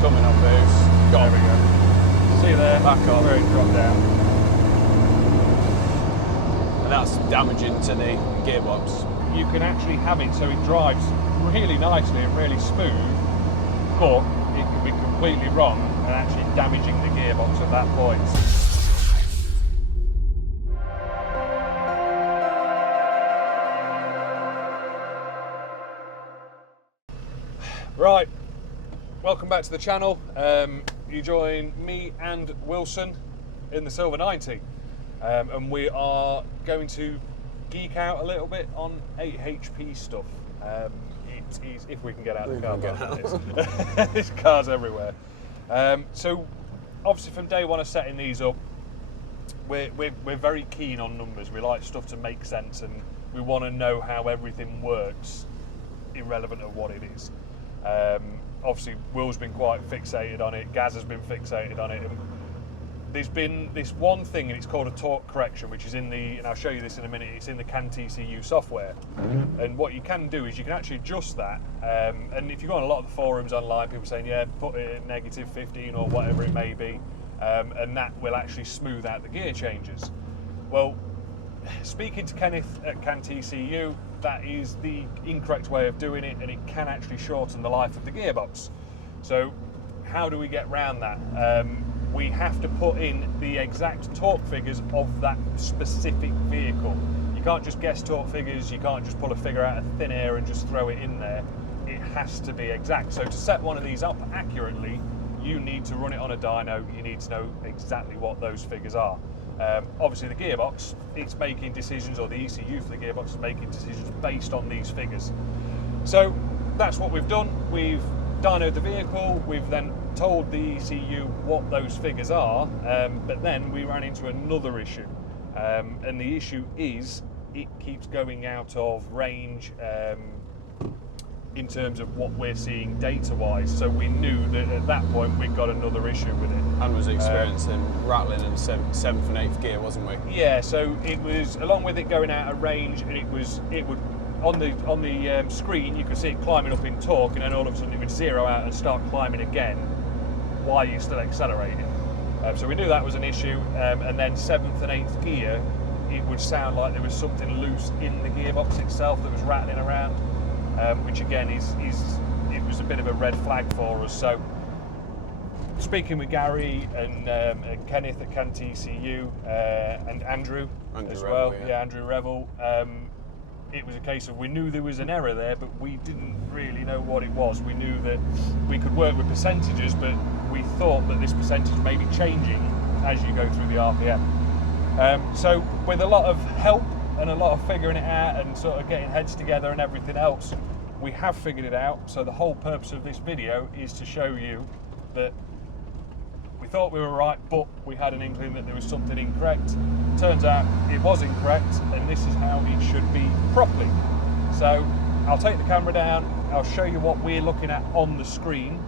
coming up here. There we go. See there? Back on. Where it dropped down. And that's damaging to the gearbox. You can actually have it so it drives really nicely and really smooth, but it can be completely wrong and actually damaging the gearbox at that point. Right, welcome back to the channel. You join me and Wilson in the Silver 90, and we are going to geek out a little bit on 8HP stuff. It is, if we can get out of the car. There's cars everywhere. So obviously from day one of setting these up, we're very keen on numbers. We like stuff to make sense, and we want to know how everything works, irrelevant of what it is. Obviously Will's been quite fixated on it, Gaz has been fixated on it, and there's been this one thing, and it's called a torque correction, which is in the, and I'll show you this in a minute, it's in the CANTCU software. And what you can do is you can actually adjust that, and if you go on a lot of the forums online, people saying, yeah, put it at -15 or whatever it may be, and that will actually smooth out the gear changes. Well, speaking to Kenneth at CANTCU, that is the incorrect way of doing it, and it can actually shorten the life of the gearbox. So how do we get around that? We have to put in the exact torque figures of that specific vehicle. You can't just guess torque figures, you can't just pull a figure out of thin air and just throw it in there. It has to be exact. So to set one of these up accurately, you need to run it on a dyno, you need to know exactly what those figures are. Obviously the gearbox, it's making decisions, or the ECU for the gearbox is making decisions based on these figures. So that's what we've done. We've dynoed the vehicle, we've then told the ECU what those figures are, but then we ran into another issue, and the issue is it keeps going out of range in terms of what we're seeing data-wise. So we knew that at that point we'd got another issue with it. And was experiencing rattling in 7th and 8th gear, wasn't we? Yeah, so it was, along with it going out of range, and it would on the screen you could see it climbing up in torque, and then all of a sudden it would zero out and start climbing again while you're still accelerating. So we knew that was an issue, and then 7th and 8th gear, it would sound like there was something loose in the gearbox itself that was rattling around, which again it was a bit of a red flag for us. So speaking with Gary and Kenneth at CANTCU, and Andrew as well, yeah. Andrew Revel, it was a case of, we knew there was an error there, but we didn't really know what it was. We knew that we could work with percentages, but we thought that this percentage may be changing as you go through the RPM. So with a lot of help and a lot of figuring it out and sort of getting heads together and everything else, we have figured it out. So the whole purpose of this video is to show you that we thought we were right, but we had an inkling that there was something incorrect. Turns out it was incorrect, and this is how it should be properly. So I'll take the camera down, I'll show you what we're looking at on the screen,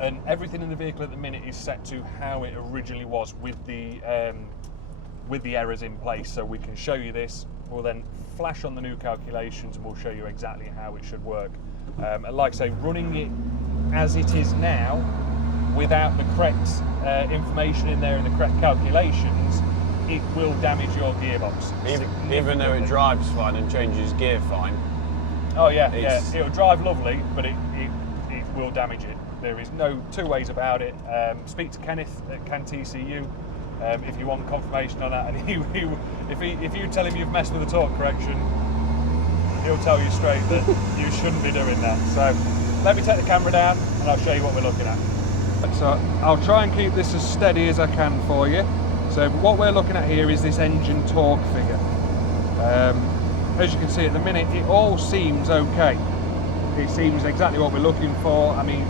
and everything in the vehicle at the minute is set to how it originally was with the errors in place. So we can show you this, we'll then flash on the new calculations, and we'll show you exactly how it should work. And like I say, running it as it is now, without the correct information in there and the correct calculations, it will damage your gearbox. Even though it drives fine and changes gear fine. Oh yeah, yeah, it'll drive lovely, but it will damage it. There is no two ways about it. Speak to Kenneth at CANTCU if you want confirmation on that, and if you tell him you've messed with the torque correction, he'll tell you straight that you shouldn't be doing that. So let me take the camera down and I'll show you what we're looking at. So I'll try and keep this as steady as I can for you. So what we're looking at here is this engine torque figure. As you can see at the minute, it all seems okay. It seems exactly what we're looking for. I mean,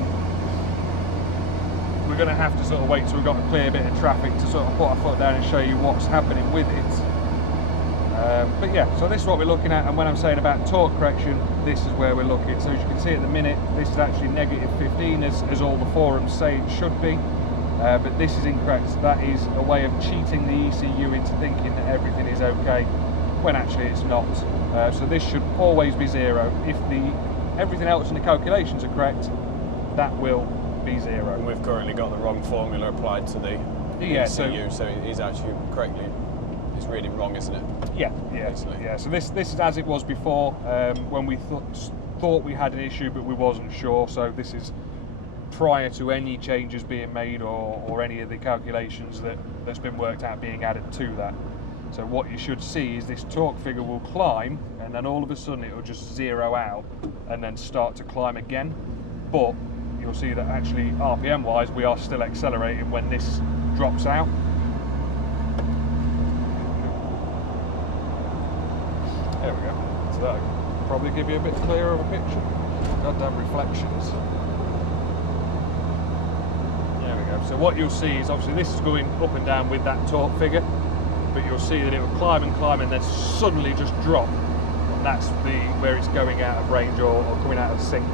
we're going to have to sort of wait till we've got a clear bit of traffic to sort of put our foot down and show you what's happening with it. But yeah, so this is what we're looking at, and when I'm saying about torque correction, this is where we're looking. So as you can see at the minute, this is actually -15 as all the forums say it should be, but this is incorrect. That is a way of cheating the ECU into thinking that everything is okay, when actually it's not. So this should always be 0. If everything else in the calculations are correct, that will be 0. And we've currently got the wrong formula applied to the ECU, so it is actually correctly, it's reading wrong, isn't it? Yeah. So this is as it was before, when we thought we had an issue, but we wasn't sure. So this is prior to any changes being made or any of the calculations that's been worked out being added to that. So what you should see is this torque figure will climb, and then all of a sudden it will just zero out and then start to climb again. But you'll see that actually RPM wise we are still accelerating when this drops out. There we go. So that'll probably give you a bit clearer of a picture. Goddamn reflections. There we go. So what you'll see is obviously this is going up and down with that torque figure, but you'll see that it will climb and then suddenly just drop. And that's where it's going out of range or coming out of sync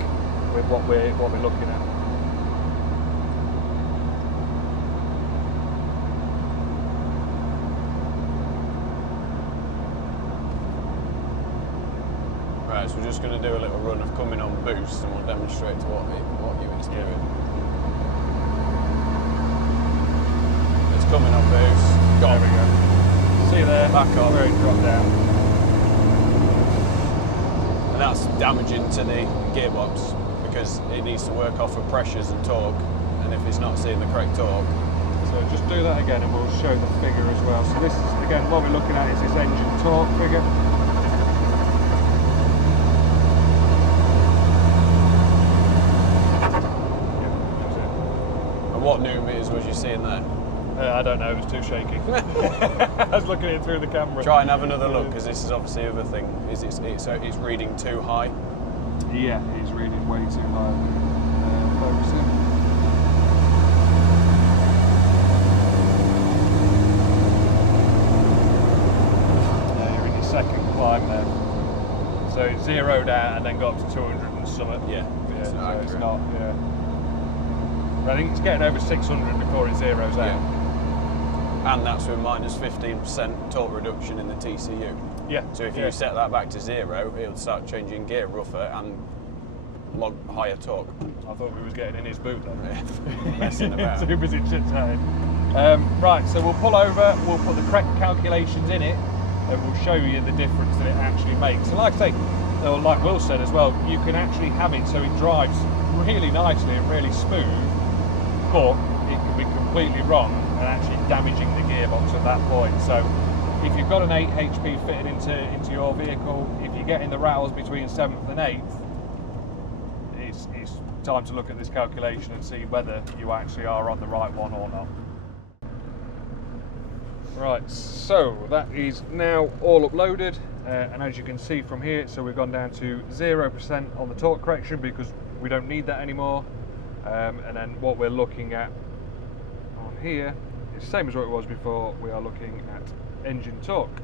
with what we're looking at. Right, so we're just going to do a little run of coming on boost, and we'll demonstrate to what unit's doing. It's coming on boost. There we go. See there, Back on. where it dropped down. And that's damaging to the gearbox because it needs to work off of pressures and torque, and if it's not seeing the correct torque. So just do that again and we'll show the figure as well. So this is, again, what we're looking at is this engine torque figure. And what new meters was you seeing there? I don't know, it was too shaky. I was looking at it through the camera. Try and have another look, because this is obviously the other thing, is it's reading too high. Yeah, it's reading way too high. Focusing. Yeah, you're in your second climb there. So it zeroed out and then got up to 200 and something. Yeah, so accurate. it's not, yeah. I think it's getting over 600 before it zeroes out. Yeah. And that's with minus 15% torque reduction in the TCU. Yeah. So if you set that back to 0, it'll start changing gear rougher and log higher torque. I thought we was getting in his boot then. Messing about. Too busy chit-chatting. Right, so we'll pull over, we'll put the correct calculations in it, and we'll show you the difference that it actually makes. And like I say, or like Will said as well, you can actually have it so it drives really nicely and really smooth, but it can be completely wrong and actually damaging the gearbox at that point. So if you've got an 8 HP fitted into your vehicle, if you're getting the rattles between 7th and 8th, it's time to look at this calculation and see whether you actually are on the right one or not. Right, so that is now all uploaded, and as you can see from here, so we've gone down to 0% on the torque correction because we don't need that anymore. And then what we're looking at on here is the same as what it was before. We are looking at engine torque,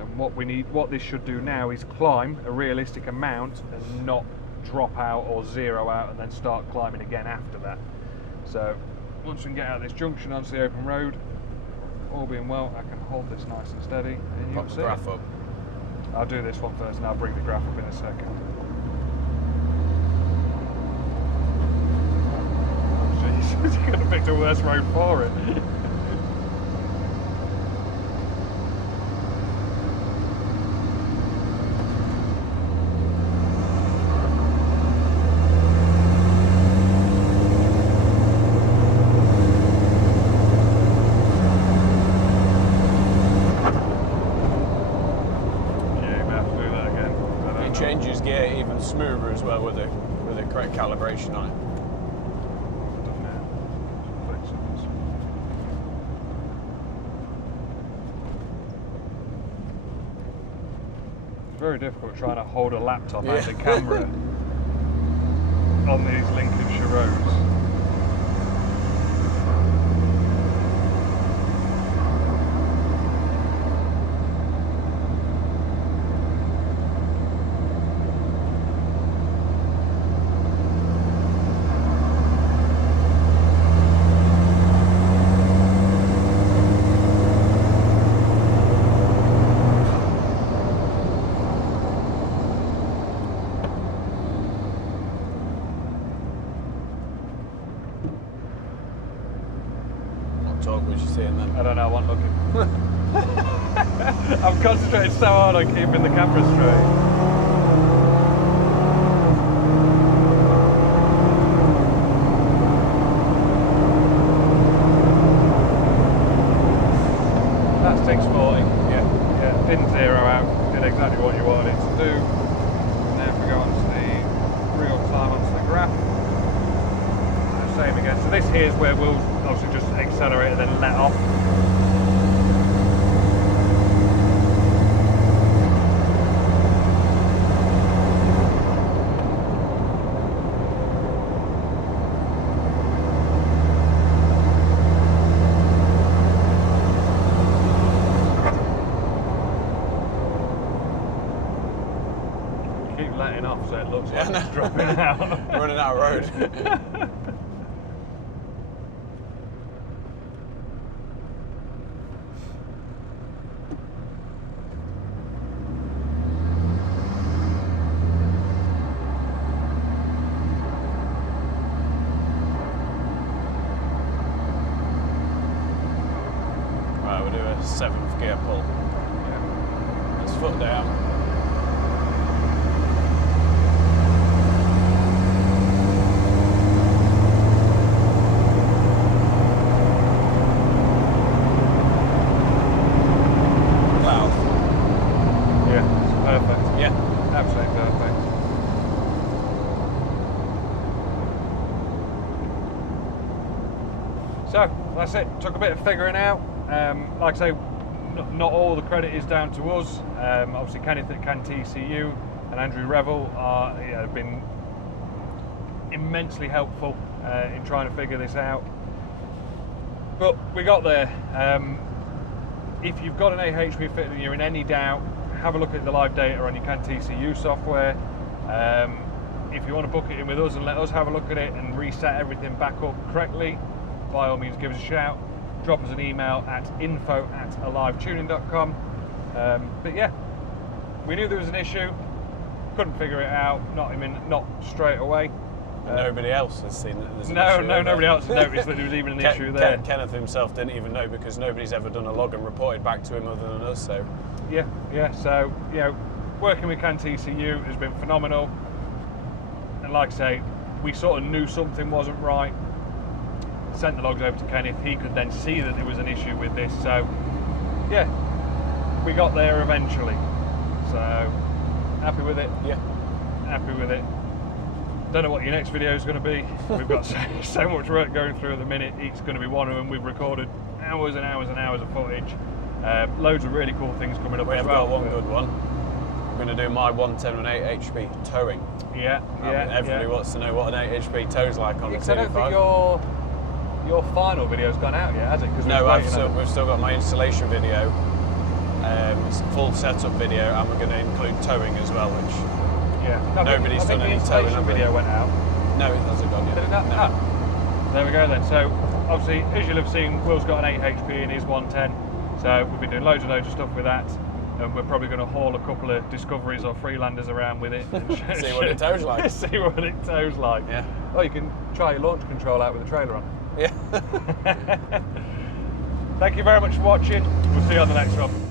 and what this should do now is climb a realistic amount and not drop out or zero out and then start climbing again after that. So once we can get out of this junction onto the open road, all being well, I can hold this nice and steady, and you'll Pop the see. graph up. I'll do this one first and I'll bring the graph up in a second. Jeez, you could have picked a worse road for it. Changes gear even smoother as well with the correct calibration on it. It's very difficult trying to hold a laptop and a camera on these Lincolnshire roads. seeing them? I don't know, I wasn't looking. I'm concentrating so hard on keeping the camera straight. That's 640. Yeah, didn't zero out, did exactly what you wanted it to do. And then if we go onto the real time onto the graph, same again. So this here is where we'll obviously just accelerate and then let off. Keep letting off so it looks like it's dropping out. Running out of road. Right, we'll do a 7th gear pull. Yeah. Let's foot down. Yeah. Absolutely perfect. So that's it. Took a bit of figuring out. Like I say, not all the credit is down to us. Obviously, Kenneth at CANTCU and Andrew Revel have been immensely helpful in trying to figure this out. But we got there. If you've got an AHP fit and you're in any doubt, have a look at the live data on your CANTCU software. If you want to book it in with us and let us have a look at it and reset everything back up correctly, by all means give us a shout. Drop us an email at info@alivetuning.com. But yeah, we knew there was an issue, couldn't figure it out, not straight away. Nobody else has seen that there's an no, issue. nobody else has noticed that there was even an issue there. Kenneth himself didn't even know because nobody's ever done a log and reported back to him other than us. So yeah. So working with CANTCU has been phenomenal. And like I say, we sort of knew something wasn't right. Sent the logs over to Kenneth. He could then see that there was an issue with this. So yeah, we got there eventually. So happy with it. yeah. Happy with it. Don't know what your next video is going to be. We've got so much work going through at the minute. It's going to be one of them. We've recorded hours and hours and hours of footage. Loads of really cool things coming up We as have well. got one good one. We're going to do my 110 and 8 HP towing. Yeah. Everybody wants to know what an 8 HP tow's like on a I don't think Td5. your final video's gone out yet, has it? No, we've still got my installation video. It's a full setup video, and we're going to include towing as well, which nobody's done any towing. The video went out. No, it hasn't gone yet. Did it not? No. Oh. There we go then. So obviously, as you'll have seen, Will's got an 8 HP in his 110. So we've been doing loads and loads of stuff with that. And we're probably going to haul a couple of Discoveries or Freelanders around with it. And See what it tows like. See what it tows like. Yeah. Oh, you can try your launch control out with the trailer on. Yeah. Thank you very much for watching. We'll see you on the next one.